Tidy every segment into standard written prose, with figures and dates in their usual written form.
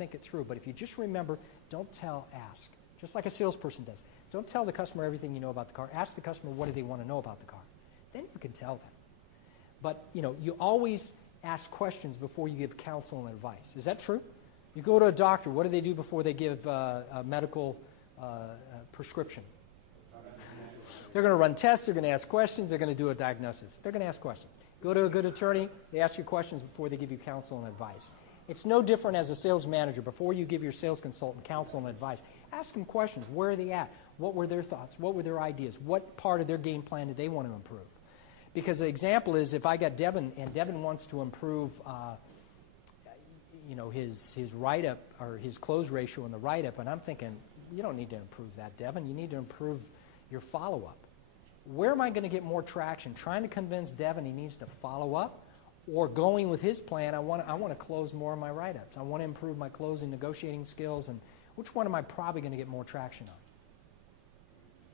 think it through. But if you just remember, don't tell, ask. Just like a salesperson does. Don't tell the customer everything you know about the car. Ask the customer what do they want to know about the car. Then you can tell them. But, you always ask questions before you give counsel and advice. Is that true? You go to a doctor, what do they do before they give a medical prescription? They're going to run tests, they're going to ask questions, they're going to do a diagnosis. They're going to ask questions. Go to a good attorney, they ask you questions before they give you counsel and advice. It's no different as a sales manager. Before you give your sales consultant counsel and advice, ask them questions. Where are they at? What were their thoughts? What were their ideas? What part of their game plan did they want to improve? Because the example is if I got Devin, and Devin wants to improve his write-up or his close ratio in the write-up, and I'm thinking, you don't need to improve that, Devin. You need to improve your follow-up. Where am I going to get more traction? Trying to convince Devin he needs to follow up, or going with his plan, I want to close more of my write-ups. I want to improve my closing, negotiating skills, and which one am I probably going to get more traction on?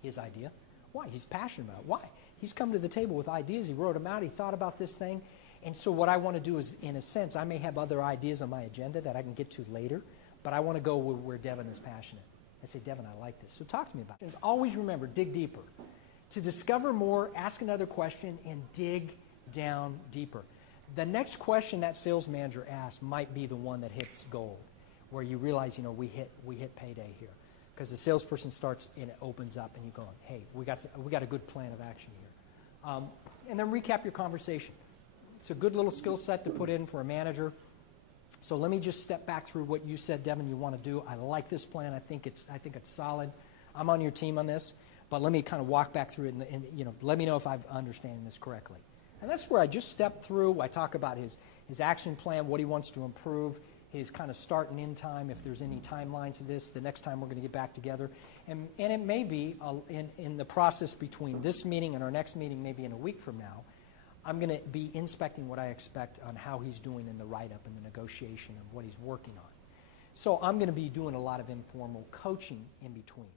His idea. Why? He's passionate about it. Why? He's come to the table with ideas. He wrote them out. He thought about this thing. And so what I want to do is, in a sense, I may have other ideas on my agenda that I can get to later, but I want to go where Devin is passionate. I say, Devin, I like this. So talk to me about it. Always remember, dig deeper. To discover more, ask another question, and dig down deeper. The next question that sales manager asks might be the one that hits gold, where you realize, we hit payday here. Because the salesperson starts and it opens up and you're going, hey, we got a good plan of action here. And then recap your conversation. It's a good little skill set to put in for a manager. So let me just step back through what you said, Devin, you want to do. I like this plan. I think it's solid. I'm on your team on this. But let me kind of walk back through it and let me know if I'm understanding this correctly. And that's where I just step through. I talk about his action plan, what he wants to improve, his kind of start and end time, if there's any timelines to this, the next time we're going to get back together. And it may be in the process between this meeting and our next meeting, maybe in a week from now, I'm going to be inspecting what I expect on how he's doing in the write-up and the negotiation of what he's working on. So I'm going to be doing a lot of informal coaching in between.